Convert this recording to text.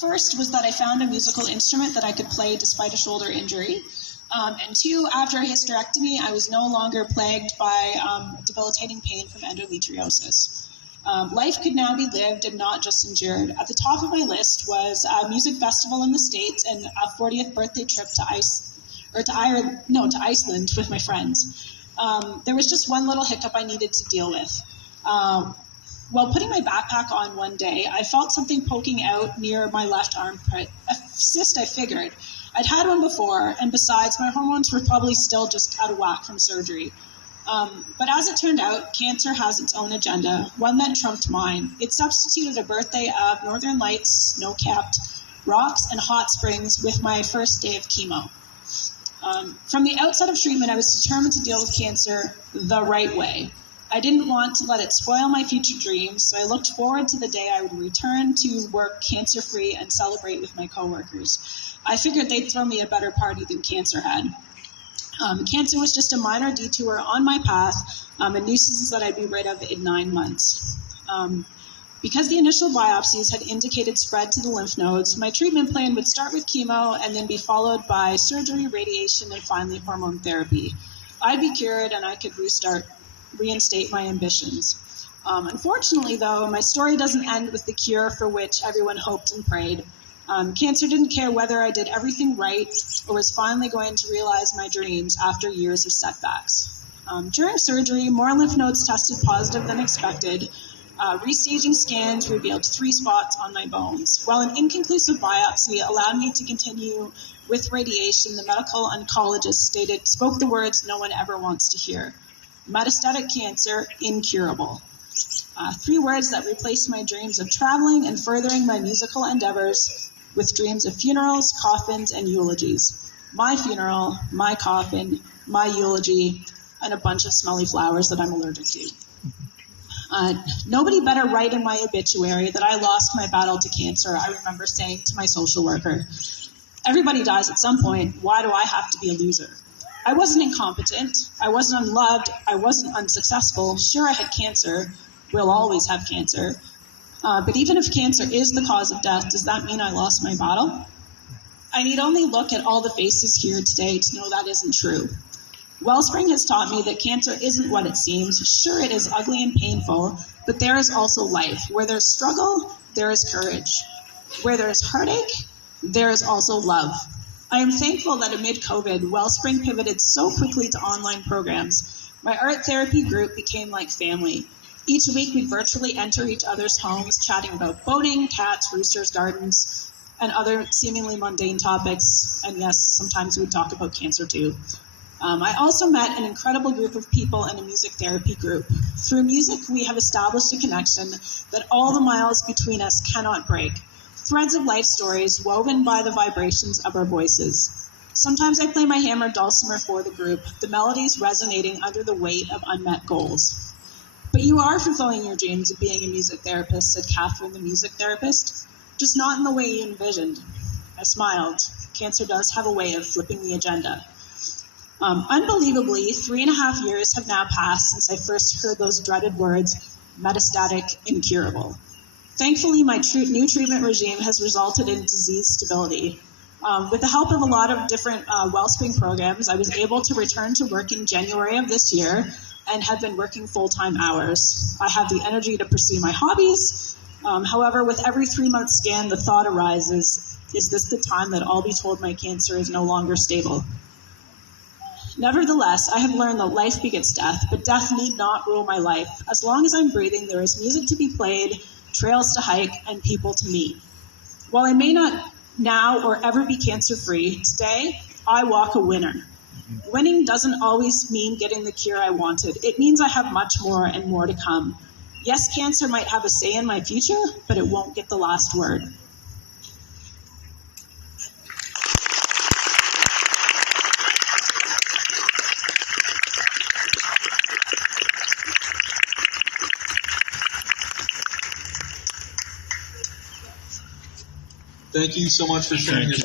First was that I found a musical instrument that I could play despite a shoulder injury. And two, after a hysterectomy, I was no longer plagued by debilitating pain from endometriosis. Life could now be lived and not just endured. At the top of my list was a music festival in the States and a 40th birthday trip to Iceland with my friends. There was just one little hiccup I needed to deal with. While putting my backpack on one day, I felt something poking out near my left armpit. A cyst, I figured. I'd had one before, and besides, my hormones were probably still just out of whack from surgery. But as it turned out, cancer has its own agenda, one that trumped mine. It substituted a birthday of northern lights, snow-capped rocks, and hot springs with my first day of chemo. From the outset of treatment, I was determined to deal with cancer the right way. I didn't want to let it spoil my future dreams, so I looked forward to the day I would return to work cancer-free and celebrate with my coworkers. I figured they'd throw me a better party than cancer had. Cancer was just a minor detour on my path, a nuisance that I'd be rid of in 9 months. Because the initial biopsies had indicated spread to the lymph nodes, my treatment plan would start with chemo and then be followed by surgery, radiation, and finally hormone therapy. I'd be cured and I could reinstate my ambitions. Unfortunately, though, my story doesn't end with the cure for which everyone hoped and prayed. Cancer didn't care whether I did everything right or was finally going to realize my dreams after years of setbacks. During surgery, more lymph nodes tested positive than expected. Restaging scans revealed 3 spots on my bones. While an inconclusive biopsy allowed me to continue with radiation, the medical oncologist spoke the words no one ever wants to hear. Metastatic cancer, incurable. 3 words that replaced my dreams of traveling and furthering my musical endeavors with dreams of funerals, coffins, and eulogies. My funeral, my coffin, my eulogy, and a bunch of smelly flowers that I'm allergic to. Nobody better write in my obituary that I lost my battle to cancer, I remember saying to my social worker. Everybody dies at some point. Why do I have to be a loser? I wasn't incompetent. I wasn't unloved. I wasn't unsuccessful. Sure, I had cancer. We'll always have cancer. But even if cancer is the cause of death, does that mean I lost my battle? I need only look at all the faces here today to know that isn't true. Wellspring has taught me that cancer isn't what it seems. Sure, it is ugly and painful, but there is also life. Where there's struggle, there is courage. Where there is heartache, there is also love. I am thankful that amid COVID, Wellspring pivoted so quickly to online programs. My art therapy group became like family. Each week, we'd virtually enter each other's homes, chatting about boating, cats, roosters, gardens, and other seemingly mundane topics. And yes, sometimes we'd talk about cancer too. I also met an incredible group of people in a music therapy group. Through music, we have established a connection that all the miles between us cannot break. Threads of life stories woven by the vibrations of our voices. Sometimes I play my hammered dulcimer for the group, the melodies resonating under the weight of unmet goals. But you are fulfilling your dreams of being a music therapist, said Catherine, the music therapist, just not in the way you envisioned. I smiled. Cancer does have a way of flipping the agenda. Unbelievably, 3.5 years have now passed since I first heard those dreaded words, metastatic, incurable. Thankfully, my new treatment regime has resulted in disease stability. With the help of a lot of different Wellspring programs, I was able to return to work in January of this year and have been working full-time hours. I have the energy to pursue my hobbies. However, with every 3-month scan, the thought arises, is this the time that I'll be told my cancer is no longer stable? Nevertheless, I have learned that life begets death, but death need not rule my life. As long as I'm breathing, there is music to be played, trails to hike, and people to meet. While I may not now or ever be cancer-free, today I walk a winner. Winning doesn't always mean getting the cure I wanted. It means I have much more and more to come. Yes, cancer might have a say in my future, but it won't get the last word. Thank you so much for sharing your